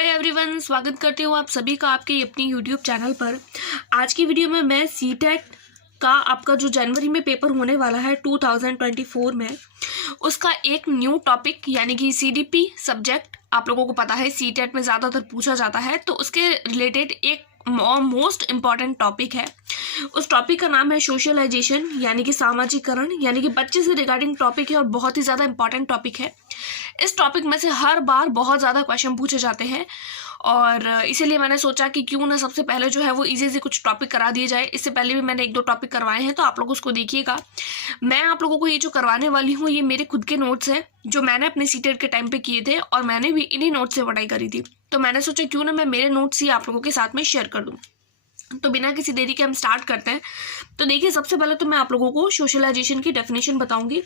Hi everyone, स्वागत करती हूँ आप सभी का आपके अपनी यूट्यूब चैनल पर। आज की वीडियो में मैं सीटेट का आपका जो जनवरी में पेपर होने वाला है 2024 में, उसका एक न्यू टॉपिक यानी कि सीडीपी सब्जेक्ट, आप लोगों को पता है सीटेट में ज़्यादातर पूछा जाता है, तो उसके रिलेटेड एक मोस्ट इम्पॉर्टेंट टॉपिक है। उस टॉपिक का नाम है सोशलाइजेशन यानी कि सामाजिकरण, यानी कि बच्चे से रिगार्डिंग टॉपिक है और बहुत ही ज़्यादा इंपॉर्टेंट टॉपिक है। इस टॉपिक में से हर बार बहुत ज़्यादा क्वेश्चन पूछे जाते हैं और इसीलिए मैंने सोचा कि क्यों ना सबसे पहले जो है वो इजी से कुछ टॉपिक करा दिए जाए। इससे पहले भी मैंने एक दो टॉपिक करवाए हैं, तो आप लोग उसको देखिएगा। मैं आप लोगों को ये जो करवाने वाली हूँ ये मेरे खुद के नोट्स हैं जो मैंने अपने सीटेट के टाइम पे किए थे और मैंने भी इन्हीं नोट्स से पढ़ाई करी थी। तो मैंने सोचा क्यों ना मैं मेरे नोट्स ही आप लोगों के साथ में शेयर कर दूँ। तो बिना किसी देरी के हम स्टार्ट करते हैं। तो देखिए, सबसे पहले तो मैं आप लोगों को सोशलाइजेशन की डेफिनेशन बताऊंगी।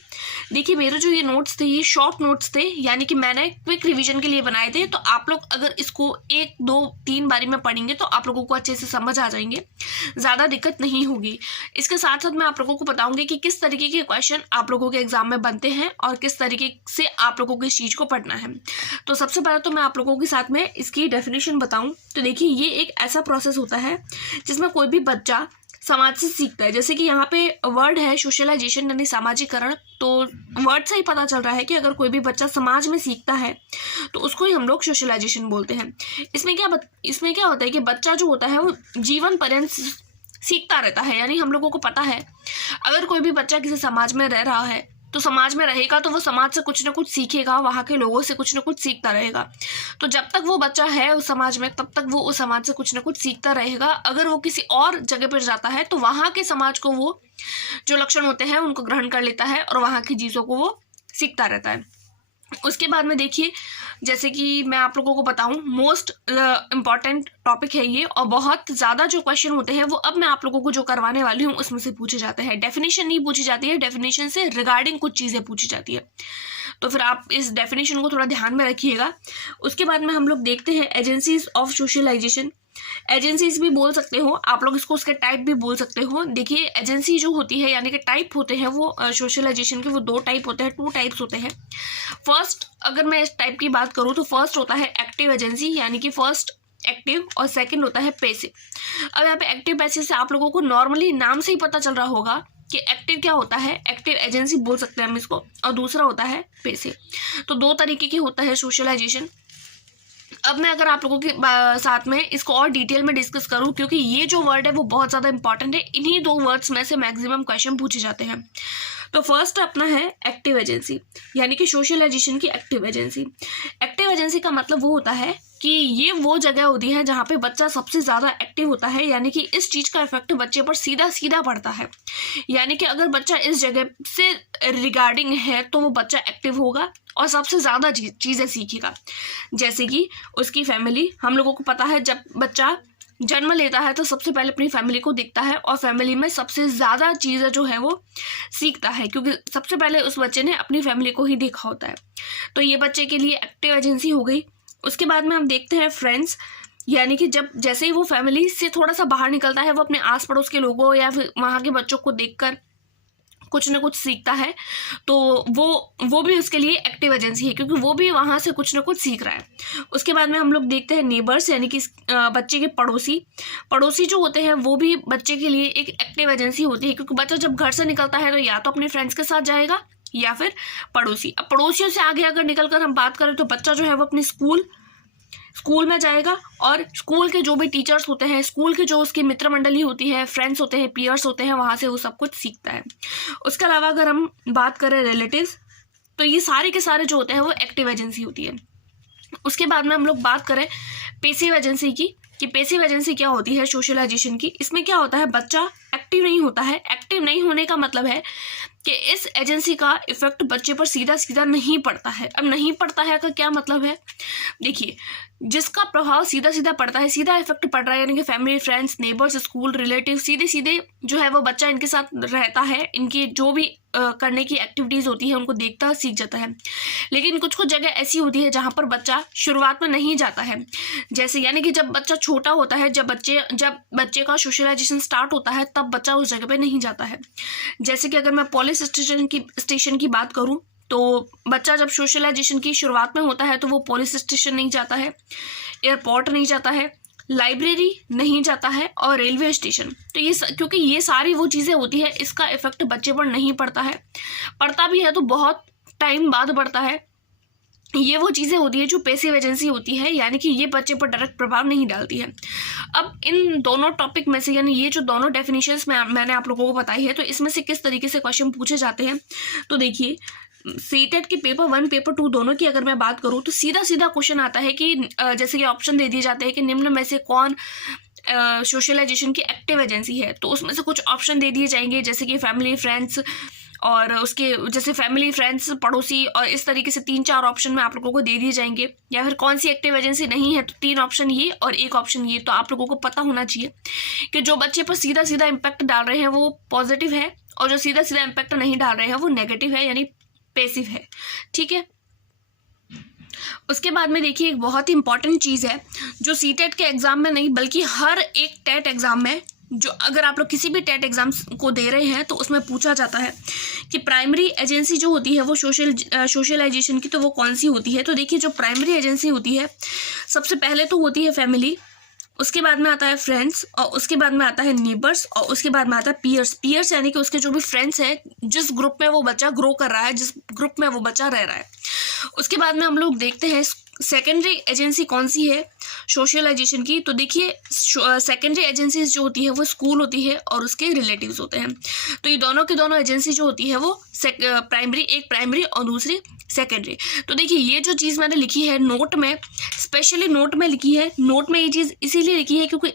देखिए, मेरे जो ये नोट्स थे ये शॉर्ट नोट्स थे, यानी कि मैंने क्विक रिवीजन के लिए बनाए थे। तो आप लोग अगर इसको 1, 2, 3 बारी में पढ़ेंगे तो आप लोगों को अच्छे से समझ आ जाएंगे, ज़्यादा दिक्कत नहीं होगी। इसके साथ साथ मैं आप लोगों को बताऊंगी कि किस तरीके के क्वेश्चन आप लोगों के एग्जाम में बनते हैं और किस तरीके से आप लोगों को इस चीज़ को पढ़ना है। तो सबसे पहले तो मैं आप लोगों के साथ में इसकी डेफिनेशन बताऊं तो देखिए, ये एक ऐसा प्रोसेस होता है जिसमें कोई भी बच्चा समाज से सीखता है। जैसे कि यहाँ पे वर्ड है सोशलाइजेशन यानी सामाजिकरण, तो वर्ड से ही पता चल रहा है कि अगर कोई भी बच्चा समाज में सीखता है तो उसको ही हम लोग सोशलाइजेशन बोलते हैं। इसमें क्या होता है कि बच्चा जो होता है वो जीवन पर्यंत सीखता रहता है। यानी हम लोगों को पता है अगर कोई भी बच्चा किसी समाज में रह रहा है तो समाज में रहेगा तो वो समाज से कुछ ना कुछ सीखेगा, वहाँ के लोगों से कुछ ना कुछ सीखता रहेगा। तो जब तक वो बच्चा है उस समाज में तब तक वो उस समाज से कुछ ना कुछ सीखता रहेगा। अगर वो किसी और जगह पर जाता है तो वहाँ के समाज को वो जो लक्षण होते हैं उनको ग्रहण कर लेता है और वहाँ की चीज़ों को वो सीखता रहता है। उसके बाद में देखिए, जैसे कि मैं आप लोगों को बताऊं, मोस्ट इम्पॉर्टेंट टॉपिक है ये और बहुत ज़्यादा जो क्वेश्चन होते हैं वो अब मैं आप लोगों को जो करवाने वाली हूँ उसमें से पूछे जाते हैं। डेफिनेशन नहीं पूछी जाती है, डेफिनेशन से रिगार्डिंग कुछ चीज़ें पूछी जाती है। तो फिर आप इस डेफिनेशन को थोड़ा ध्यान में रखिएगा। उसके बाद में हम लोग देखते हैं एजेंसीज ऑफ सोशलाइजेशन। एजेंसीज भी बोल सकते हो आप लोग इसको, उसके टाइप भी बोल सकते हो। देखिए, एजेंसी जो होती है यानी कि टाइप होते हैं वो सोशलाइजेशन के, वो 2 टाइप होते हैं, 2 टाइप्स होते हैं। फर्स्ट, अगर मैं इस टाइप की बात करूँ तो फर्स्ट होता है एक्टिव एजेंसी, यानी कि फर्स्ट एक्टिव, और सेकंड होता है पैसिव। अब यहाँ पे एक्टिव पैसिव से आप लोगों को नॉर्मली नाम से ही पता चल रहा होगा कि एक्टिव क्या होता है, एक्टिव एजेंसी बोल सकते हैं हम इसको, और दूसरा होता है पैसिव। तो 2 तरीके की होता है सोशलाइजेशन। अब मैं अगर आप लोगों के साथ में इसको और डिटेल में डिस्कस करूं, क्योंकि ये जो वर्ड है वो बहुत ज़्यादा इंपॉर्टेंट है, इन्हीं 2 वर्ड्स में से मैक्सिमम क्वेश्चन पूछे जाते हैं। तो फर्स्ट अपना है एक्टिव एजेंसी, यानी कि सोशलाइजेशन की एक्टिव एजेंसी। एक्टिव एजेंसी का मतलब वो होता है कि ये वो जगह होती है जहाँ पे बच्चा सबसे ज़्यादा एक्टिव होता है, यानी कि इस चीज़ का इफेक्ट बच्चे पर सीधा सीधा पड़ता है। यानी कि अगर बच्चा इस जगह से रिगार्डिंग है तो वो बच्चा एक्टिव होगा और सबसे ज़्यादा चीज़ें सीखेगा। जैसे कि उसकी फैमिली, हम लोगों को पता है जब बच्चा जन्म लेता है तो सबसे पहले अपनी फैमिली को देखता है और फैमिली में सबसे ज़्यादा चीज़ें जो है वो सीखता है, क्योंकि सबसे पहले उस बच्चे ने अपनी फैमिली को ही देखा होता है। तो ये बच्चे के लिए एक्टिव एजेंसी हो गई। उसके बाद में हम देखते हैं फ्रेंड्स, यानी कि जब जैसे ही वो फैमिली से थोड़ा सा बाहर निकलता है वो अपने आस पड़ोस के लोगों या फिर वहाँ के बच्चों को देखकर कुछ ना कुछ सीखता है, तो वो भी उसके लिए एक्टिव एजेंसी है, क्योंकि वो भी वहाँ से कुछ ना कुछ सीख रहा है। उसके बाद में हम लोग देखते हैं नेबर्स, यानी कि बच्चे के पड़ोसी जो होते हैं वो भी बच्चे के लिए एक एक्टिव एजेंसी होती है, क्योंकि बच्चा जब घर से निकलता है तो या तो अपने फ्रेंड्स के साथ जाएगा या फिर पड़ोसी। अब पड़ोसियों से आगे अगर निकल कर हम बात करें तो बच्चा जो है वो अपने स्कूल में जाएगा और स्कूल के जो भी टीचर्स होते हैं, स्कूल के जो उसकी मित्र मंडली होती है, फ्रेंड्स होते हैं, पीयर्स होते हैं, वहाँ से वो सब कुछ सीखता है। उसके अलावा अगर हम बात करें रिलेटिव्स, तो ये सारे के सारे जो होते हैं वो एक्टिव एजेंसी होती है। उसके बाद में हम लोग बात करें पैसिव एजेंसी की, कि पैसिव एजेंसी क्या होती है सोशलाइजेशन की। इसमें क्या होता है, बच्चा एक्टिव नहीं होता है। एक्टिव नहीं होने का मतलब है कि इस एजेंसी का इफेक्ट बच्चे पर सीधा सीधा नहीं पड़ता है। अब नहीं पड़ता है का क्या मतलब है, देखिए, जिसका प्रभाव सीधा सीधा पड़ता है, सीधा इफेक्ट पड़ रहा है, यानी कि family, friends, neighbours, school, relative, सीधे सीधे जो है वो बच्चा इनके साथ रहता है, इनकी जो भी करने की एक्टिविटीज़ होती है उनको देखता है, सीख जाता है। लेकिन कुछ कुछ जगह ऐसी होती है जहाँ पर बच्चा शुरुआत में नहीं जाता है। जैसे यानी कि जब बच्चा छोटा होता है, जब बच्चे का सोशलाइजेशन स्टार्ट होता है तब बच्चा उस जगह पे नहीं जाता है। जैसे कि अगर मैं पुलिस स्टेशन की बात करूँ तो बच्चा जब सोशलाइजेशन की शुरुआत में होता है तो वो पुलिस स्टेशन नहीं जाता है, एयरपोर्ट नहीं जाता है, लाइब्रेरी नहीं जाता है और रेलवे स्टेशन। तो ये क्योंकि ये सारी वो चीज़ें होती है, इसका इफेक्ट बच्चे पर नहीं पड़ता है, पड़ता भी है तो बहुत टाइम बाद पड़ता है। ये वो चीज़ें होती है जो पैसिव एजेंसी होती है, यानी कि ये बच्चे पर डायरेक्ट प्रभाव नहीं डालती है। अब इन दोनों टॉपिक में से, यानी ये जो दोनों डेफिनेशंस मैंने आप लोगों को बताई है, तो इसमें से किस तरीके से क्वेश्चन पूछे जाते हैं। तो देखिए, सीटेट के पेपर 1 पेपर 2 दोनों की अगर मैं बात करूँ तो सीधा सीधा क्वेश्चन आता है कि जैसे कि ऑप्शन दे दिए जाते हैं कि निम्न में से कौन सोशलाइजेशन की एक्टिव एजेंसी है। तो उसमें से कुछ ऑप्शन दे दिए जाएंगे, जैसे कि फैमिली, फ्रेंड्स, और उसके जैसे फैमिली, फ्रेंड्स, पड़ोसी, और इस तरीके से 3-4 ऑप्शन में आप लोगों को दे दिए जाएंगे। या फिर कौन सी एक्टिव एजेंसी नहीं है, तो 3 ऑप्शन ये और 1 ऑप्शन ये। तो आप लोगों को पता होना चाहिए कि जो बच्चे पर सीधा सीधा इम्पैक्ट डाल रहे हैं वो पॉजिटिव है, और जो सीधा सीधा इम्पैक्ट नहीं डाल रहे हैं वो नेगेटिव है, यानी पैसिव है। ठीक है। उसके बाद में देखिए, एक बहुत ही इंपॉर्टेंट चीज़ है जो सीटेट के एग्जाम में नहीं बल्कि हर एक टेट एग्जाम में, जो अगर आप लोग किसी भी टेट एग्जाम को दे रहे हैं तो उसमें पूछा जाता है कि प्राइमरी एजेंसी जो होती है वो सोशलाइजेशन की, तो वो कौन सी होती है। तो देखिए, जो प्राइमरी एजेंसी होती है सबसे पहले तो होती है फैमिली, उसके बाद में आता है फ्रेंड्स, और उसके बाद में आता है नेबर्स, और उसके बाद में आता है पीयर्स। पीयर्स यानी कि उसके जो भी फ्रेंड्स हैं, जिस ग्रुप में वो बच्चा ग्रो कर रहा है, जिस ग्रुप में वो बच्चा रह रहा है। उसके बाद में हम लोग देखते हैं सेकेंडरी एजेंसी कौन सी है सोशलाइजेशन की। तो देखिए, सेकेंडरी एजेंसीज जो होती है वो स्कूल होती है और उसके रिलेटिव्स होते हैं। तो ये दोनों की दोनों एजेंसी जो होती है वो प्राइमरी, एक प्राइमरी और दूसरी सेकेंडरी। तो देखिए, ये जो चीज़ मैंने लिखी है नोट में, स्पेशली नोट में लिखी है, नोट में ये चीज़ इसीलिए लिखी है क्योंकि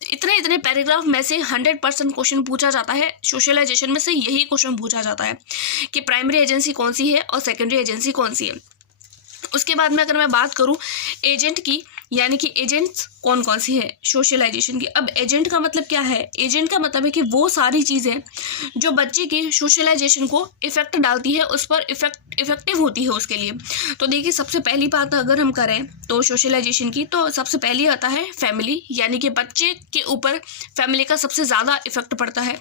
इतने पैराग्राफ में से 100% क्वेश्चन पूछा जाता है। सोशलाइजेशन में से यही क्वेश्चन पूछा जाता है कि प्राइमरी एजेंसी कौन सी है और सेकेंडरी एजेंसी कौन सी है। उसके बाद में अगर मैं बात करूं एजेंट की, यानी कि एजेंट्स कौन कौन सी है सोशलाइजेशन की। अब एजेंट का मतलब क्या है? एजेंट का मतलब है कि वो सारी चीज़ें जो बच्चे की सोशलाइजेशन को इफेक्ट डालती है, उस पर इफेक्टिव होती है उसके लिए। तो देखिए, सबसे पहली बात अगर हम करें तो सोशलाइजेशन की, तो सबसे पहले आता है फैमिली, यानी कि बच्चे के ऊपर फैमिली का सबसे ज़्यादा इफेक्ट पड़ता है।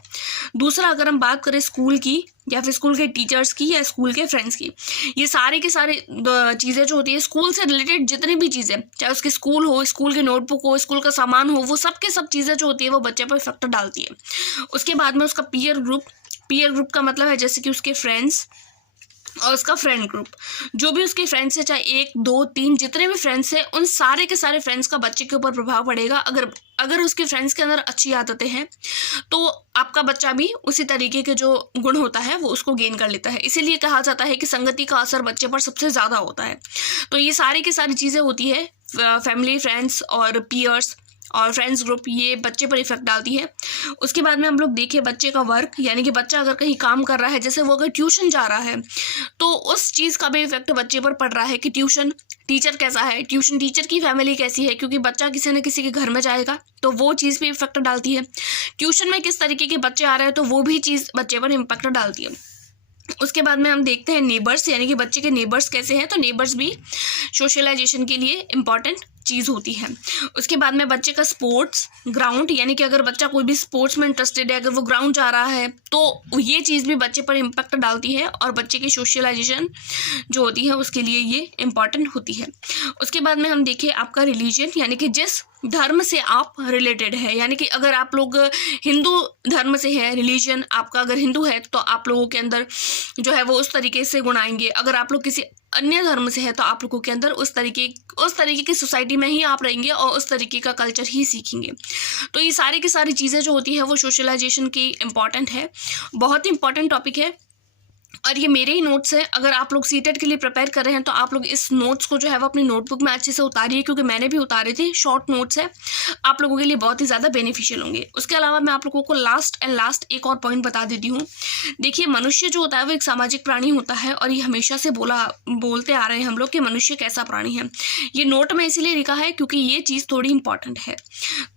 दूसरा, अगर हम बात करें स्कूल की, या फिर स्कूल के टीचर्स की, या स्कूल के फ्रेंड्स की, ये सारे के सारे चीज़ें जो होती है स्कूल से रिलेटेड, जितनी भी चीज़ें, चाहे उसके स्कूल हो, स्कूल की नोटबुक हो, स्कूल का सामान हो, वो सब के सब चीज़ें जो होती है वो बच्चे पर इफेक्ट डालती है। उसके बाद में उसका पीयर ग्रुप का मतलब है जैसे कि उसके फ्रेंड्स और उसका फ्रेंड ग्रुप, जो भी उसके फ्रेंड्स है, चाहे 1, 2, 3 जितने भी फ्रेंड्स हैं, उन सारे के सारे फ्रेंड्स का बच्चे के ऊपर प्रभाव पड़ेगा। अगर उसके फ्रेंड्स के अंदर अच्छी आदतें हैं तो आपका बच्चा भी उसी तरीके के जो गुण होता है वो उसको गेन कर लेता है। इसीलिए कहा जाता है कि संगति का असर बच्चे पर सबसे ज़्यादा होता है। तो ये सारी की सारी चीज़ें होती है, फैमिली, फ्रेंड्स और पीयर्स और फ्रेंड्स ग्रुप, ये बच्चे पर इफेक्ट डालती है। उसके बाद में हम लोग देखिए बच्चे का वर्क, यानी कि बच्चा अगर कहीं काम कर रहा है, जैसे वो अगर ट्यूशन जा रहा है, तो उस चीज़ का भी इफेक्ट बच्चे पर पड़ रहा है कि ट्यूशन टीचर कैसा है, ट्यूशन टीचर की फैमिली कैसी है, क्योंकि बच्चा किसी न किसी के घर में जाएगा तो वो चीज़ भी इफेक्ट डालती है। ट्यूशन में किस तरीके के बच्चे आ रहे हैं तो वो भी चीज़ बच्चे पर इम्पैक्ट डालती है। उसके बाद में हम देखते हैं नेबर्स, यानी कि बच्चे के नेबर्स कैसे हैं। तो नेबर्स भी सोशलाइजेशन के लिए इम्पॉर्टेंट चीज़ होती है। उसके बाद में बच्चे का स्पोर्ट्स ग्राउंड, यानी कि अगर बच्चा कोई भी स्पोर्ट्स में इंटरेस्टेड है, अगर वो ग्राउंड जा रहा है, तो ये चीज़ भी बच्चे पर इम्पैक्ट डालती है और बच्चे की सोशलाइजेशन जो होती है उसके लिए ये इम्पॉर्टेंट होती है। उसके बाद में हम देखें आपका रिलीजन, यानी कि जिस धर्म से आप रिलेटेड है, यानी कि अगर आप लोग हिंदू धर्म से है, रिलीजन आपका अगर हिंदू है तो आप लोगों के अंदर जो है वो उस तरीके से गुण आएंगे। अगर आप लोग किसी अन्य धर्म से है तो आप लोगों के अंदर उस तरीके की सोसाइटी में ही आप रहेंगे और उस तरीके का कल्चर ही सीखेंगे। तो ये सारी की सारी चीज़ें जो होती है वो सोशलाइजेशन की इम्पॉर्टेंट है, बहुत ही इंपॉर्टेंट टॉपिक है। और ये मेरे ही नोट्स हैं। अगर आप लोग सीटेट के लिए प्रिपेयर कर रहे हैं तो आप लोग इस नोट्स को जो है वो अपनी नोटबुक में अच्छे से उतारिए, क्योंकि मैंने भी उतारे थे, शॉर्ट नोट्स है, आप लोगों के लिए बहुत ही ज़्यादा बेनिफिशियल होंगे। उसके अलावा मैं आप लोगों को लास्ट एक और पॉइंट बता देती हूँ। देखिए, मनुष्य जो होता है वो एक सामाजिक प्राणी होता है, और ये हमेशा से बोलते आ रहे हैं हम लोग कि मनुष्य कैसा प्राणी है। ये नोट में इसीलिए लिखा है क्योंकि ये चीज़ थोड़ी इंपॉर्टेंट है।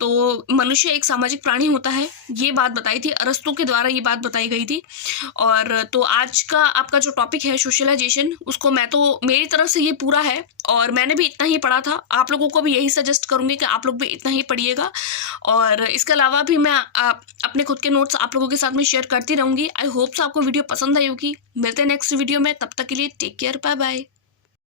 तो मनुष्य एक सामाजिक प्राणी होता है, ये बात बताई थी, अरस्तु के द्वारा ये बात बताई गई थी। और तो आज का आपका जो टॉपिक है सोशलाइजेशन, उसको मेरी तरफ से ये पूरा है और मैंने भी इतना ही पढ़ा था। आप लोगों को भी यही सजेस्ट करूँगी कि आप लोग भी इतना ही पढ़िएगा। और इसके अलावा भी मैं अपने खुद के नोट्स आप लोगों के साथ में शेयर करती रहूँगी। आई होप सो आपको वीडियो पसंद आई होगी। मिलते हैं नेक्स्ट वीडियो में, तब तक के लिए टेक केयर, बाय बाय।